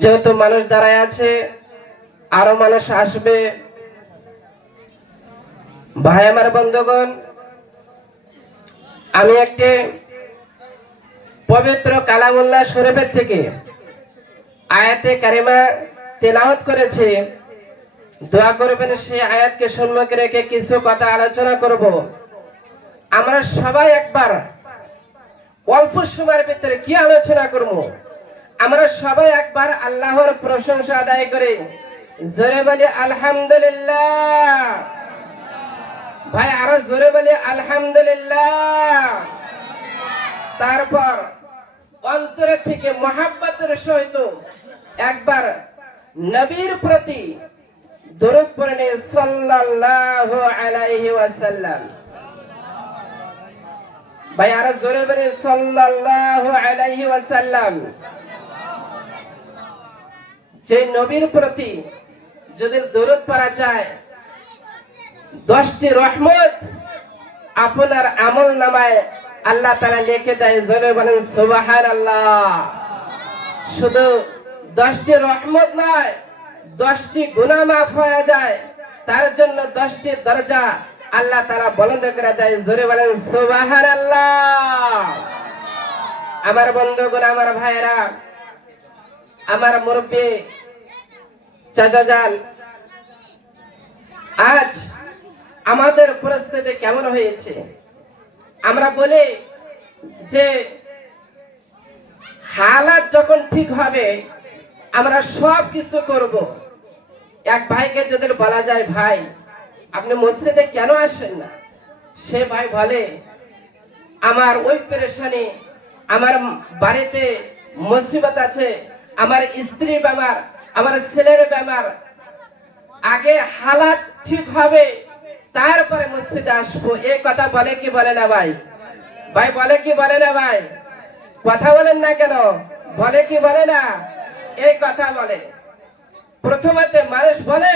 যেহেতু মানুষ দাঁড়ায় আছে, আরও মানুষ আসবে। ভাই আমার বন্ধুগণ, আমি একটি পবিত্র কালামুল্লাহ শরীফের থেকে আয়াতে কারিমা তেলাওয়াত করেছে। দোয়া করবেন সেই আয়াতকে সম্মুখে রেখে কিছু কথা আলোচনা করব। আমরা সবাই একবার অল্প সময়ের ভিতরে কি আলোচনা করব? আমরা সবাই একবার আল্লাহর প্রশংসা আদায় করে। জোরে বলি আলহামদুলিল্লাহ। ভাই, আরও জোরে বলি আলহামদুলিল্লাহ। তারপর অন্তরে থেকে মহাব্বতের সহিত একবার নবীর প্রতি দরুদ পড়ে সাল্লাল্লাহু আলাইহি ওয়াসাল্লাম। ভাই, আরও জোরে বলে সাল্লাল্লাহু আলাইহি ওয়াসাল্লাম। যে নবীর প্রতি যদি দরুদ পড়া যায়, দশটি রহমত আপনার আমল নামায় আল্লাহ তারা লিখে দেয়, জোরে বলেন সুবাহান আল্লাহ শুধু দশটি রহমত নয়, দশটি গুণা মাফ হয়ে যায়, তার জন্য দশটি দরজা আল্লাহ তারা বলন্দ করে দেয়, জোরে বলেন সুবাহান আল্লাহ আমার বন্ধুগণ, আমার ভাইরা আমার মুরব্বী চাচা যান, আজ আমাদের পরিস্থিতি কেমন হয়েছে? আমরা বলি যে হালাত যখন ঠিক হবে, আমরা সব কিছু করব। এক ভাইকে যদি বলা যায়, ভাই, আপনি মসজিদে কেন আসেন না? সে ভাই বলে, আমার ওই পেরেশানি, আমার বাড়িতে মুসিবত আছে আমার স্ত্রী বেমার আমার ছেলের বেমার আগে হালাত ঠিক হবে, তারপরে মসজিদে আসব। এই কথা বলে কি বলে না ভাই? ভাই, বলে কি বলে না ভাই? কথা বলেন না কেন? বলে কি বলে না? এই কথা বলে। প্রথমতে মানুষ বলে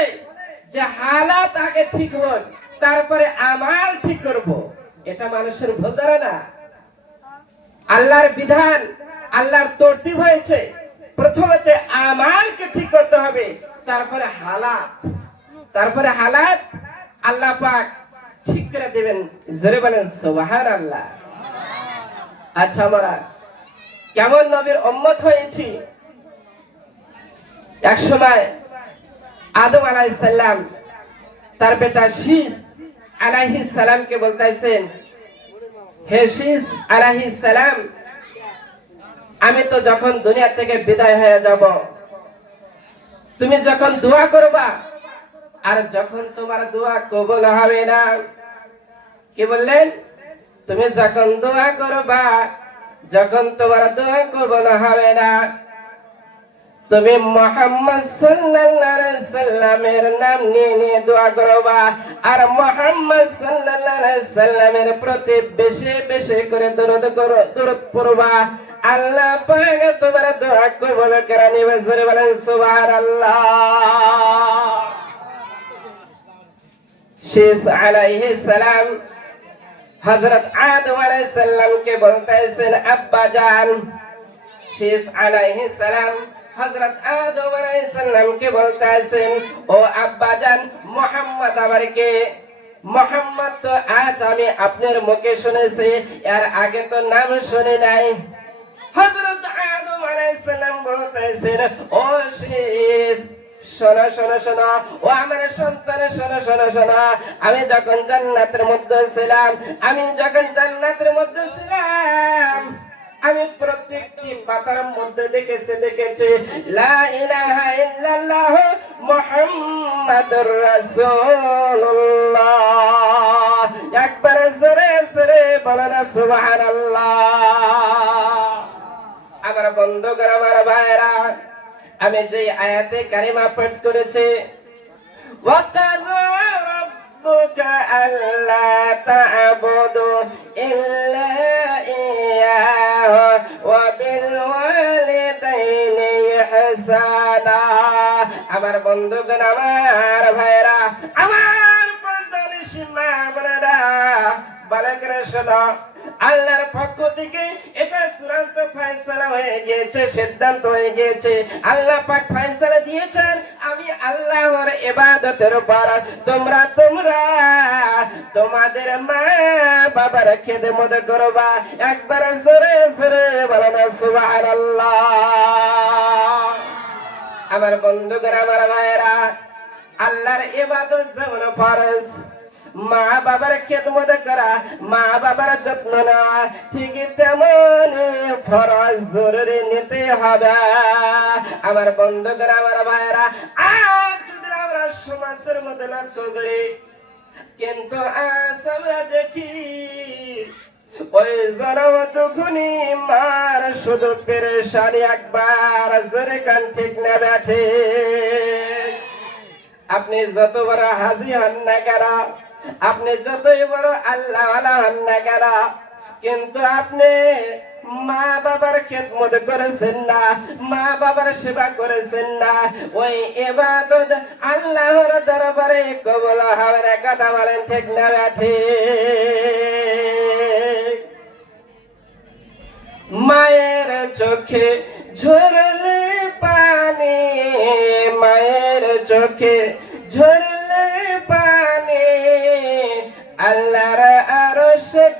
যে হালাত আগে ঠিক হোক তারপরে আমাল ঠিক করব। এটা মানুষের ভুল ধারণা। আল্লাহর বিধান, আল্লাহর তরতিব হয়েছে। প্রথমতে আমালকে ঠিক করতে হবে, তারপরে হালাত। তারপরে হালাত আল্লাহ পাক ঠিক করে দেবেন, জোরে বলেন সুবহান আল্লাহ আচ্ছা আমরা কেমন নবীর উম্মত হয়েছি? এক সময় আদম আলাইহিস সালাম তার বেটা শীষ আলাইহিস সালামকে বলতেছেন হে শীষ আলাইহিস সালাম আমি তো যখন দুনিয়া থেকে বিদায় হয়ে যাব, তুমি যখন দোয়া করবা, আর যখন তোমার দোয়া কবুল হবে না, কি বললেন? তুমি যখন দোয়া করবা, যখন তোমার দোয়া কবুল হবে না, তুমি মোহাম্মদ সাল্লামের নাম নিয়ে নিয়ে দোয়া করবা, আর মোহাম্মদ সাল্লামের প্রতি বেশি বেশি করে দরুদ করো দরুদ পড়বা। আল্লাহ পাক তোমার দোয়া কবুল করে নিবে, জোরে বলেন সুবহানাল্লাহ। শেষ আলাইহিস সালাম হযরত আদম আলাইহিস সালামকে বলতেছেন, আব্বা জান। শেষ আলাইহিস সালাম হযরত আদম আলাইহিস সালামকে বলতেছেন, ও আব্বা জান, মোহাম্মদ আমারকে, মোহাম্মদ তো আজ আমি আপনার মুখে শুনেছি, এর আগে তো নাম শুনি নাই। হযরত আদম আলাইহিস সালাম বলতেছেন, ও শেষ শোনো শোনো শোনো, ও আমার সন্তান, শোনো শোনো শোনো, আমি যখন জান্নাতের মধ্যে ছিলাম, আমি যখন জান্নাতের মধ্যে ছিলাম, আমি প্রত্যেকটি পাতার মধ্যে দেখেছি দেখেছি, লা ইলাহা ইল্লাল্লাহ মুহাম্মাদুর রাসূলুল্লাহ। একবার জোরে জোরে বলেন, সুবহানাল্লাহ। আমার বন্ধুগণ আমার ভাইরা আমি যে আয়াতে কারিমা পাঠ করেছি وَقَضَى رَبُّكَ أَلَّا تَعْبُدُوا إِلَّا إِيَّاهُ وَبِالْوَالِدَيْنِ إِحْسَانًا আমার বন্ধুগণ আমার ভাইরা আমার বন্ধুর সীমা বোনেরা বালকেরা শোনো আল্লাহর পক্ষ থেকে এটা চূড়ান্ত ফয়সালা হয়ে গিয়েছে, সিদ্ধান্ত হয়ে গিয়েছে। আল্লাহ পাক ফয়সালা দিয়েছেন, আমি আল্লাহর ইবাদতের উপর। তোমরা তোমরা তোমাদের মা বাবার খেদমত করবা। একবার জোরে জোরে বলো না, সুবহানাল্লাহ। আমার বন্ধুগণ, আমার ভাইয়েরা, আল্লাহর ইবাদত যেমন ফরজ মা বাবার খেদমত করা, মা বাবার যত্ন নেওয়া, ঠিক তেমন ফরজ জরুরি নিতে হবে। আমার বন্ধুগণ, আমার ভাইয়েরা, আজ যদি আমরা সমাজের মধ্যে লক্ষ্য করি, কিন্তু আজ আমরা দেখি, ওই জনমতগুনি মার শুধু পেরেশানি একবার, জোরে কান ঠিক না ব্যাঠে। আপনি যত বড় হাজি হন না কেন আপনি যতই বড় আল্লাহ হন না কেন, কিন্তু আপনি মা বাবার খেদমত করেছেন না, মা বাবার সেবা করেছেন না, ওই এবাদত আল্লাহর দরবারে কবল না কথা বলেন, ঠিক না ব্যাঠে মায়ের চোখে ঝরলে পানি, মায়ের চোখে ঝরলে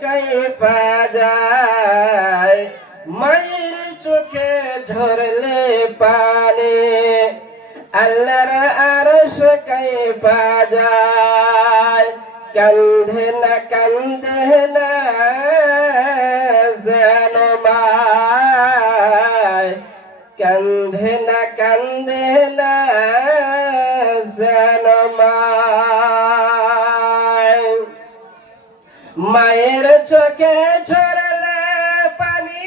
সে কাই যায় মায়ের চোখে ঝরলে পানি। আল্লাহর আরও সে কাই যায় কান্ধে মায়ের চোখে ঝরলে পানি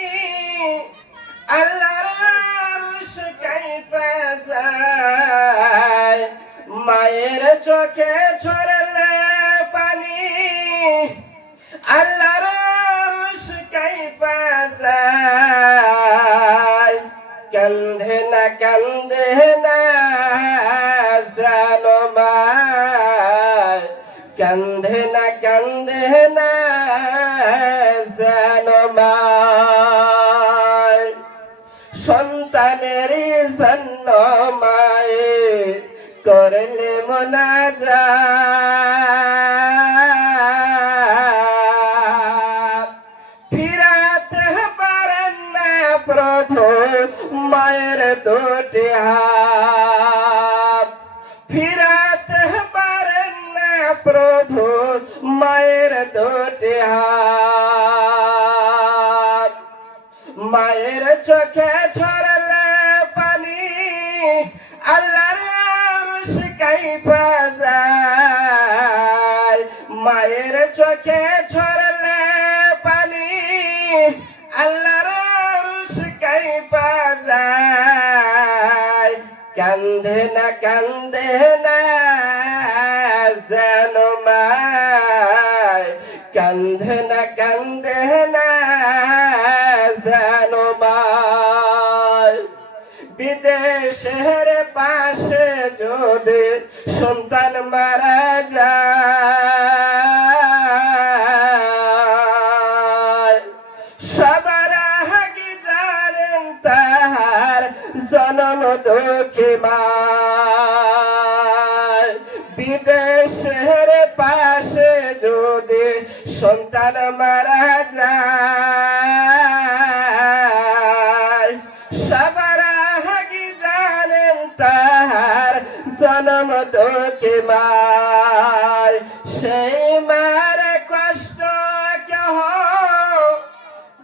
পাশায়। মায়ের চোখে ঝরলে পানি, আল্লাহর শুকাই পাশায়। কান্ধে না, কান্দে না সন্তানের জন্য মায়ে করলে মনা ফিরাতে পারেন না প্রভু মায়ের দুটি হাত। ফিরাতে পারেন না প্রভু মায়ের দুটি হাত। মায়ের চোখে ছড়লে শিকাই বাজায় মায়ের চোখে ছড়লে পানি আল্লাহর শিকাই বাজায় কান্দে না কান্দে না যেন কান্দে না কান্দে না যেন মায়। বিদেশের পাশে যদি সন্তান মারা যায়, সবার আগে জানেন তাহার জনম দুঃখী মায়। বিদেশের পাশে যদি সন্তান মারা যায় দুঃখী মায় সেই মার কষ্ট কেহ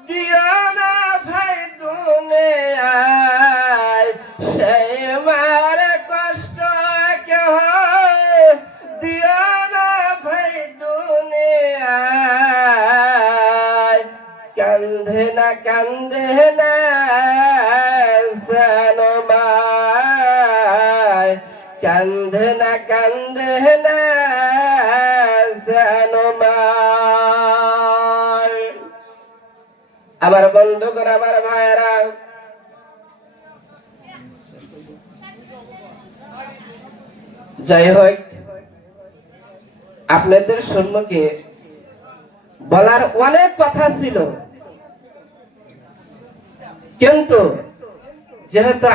দিও না ভাই দুনিয়ায়। সেই মার কষ্ট কেহ দিও না ভাই দুনিয়ায়। কান্ধে না, কান্দে না আমার বন্ধুগণ আমার ভাইয়েরা। যাই হোক আপনাদের সম্মুখে বলার অনেক কথা ছিল। কিন্তু যেহেতু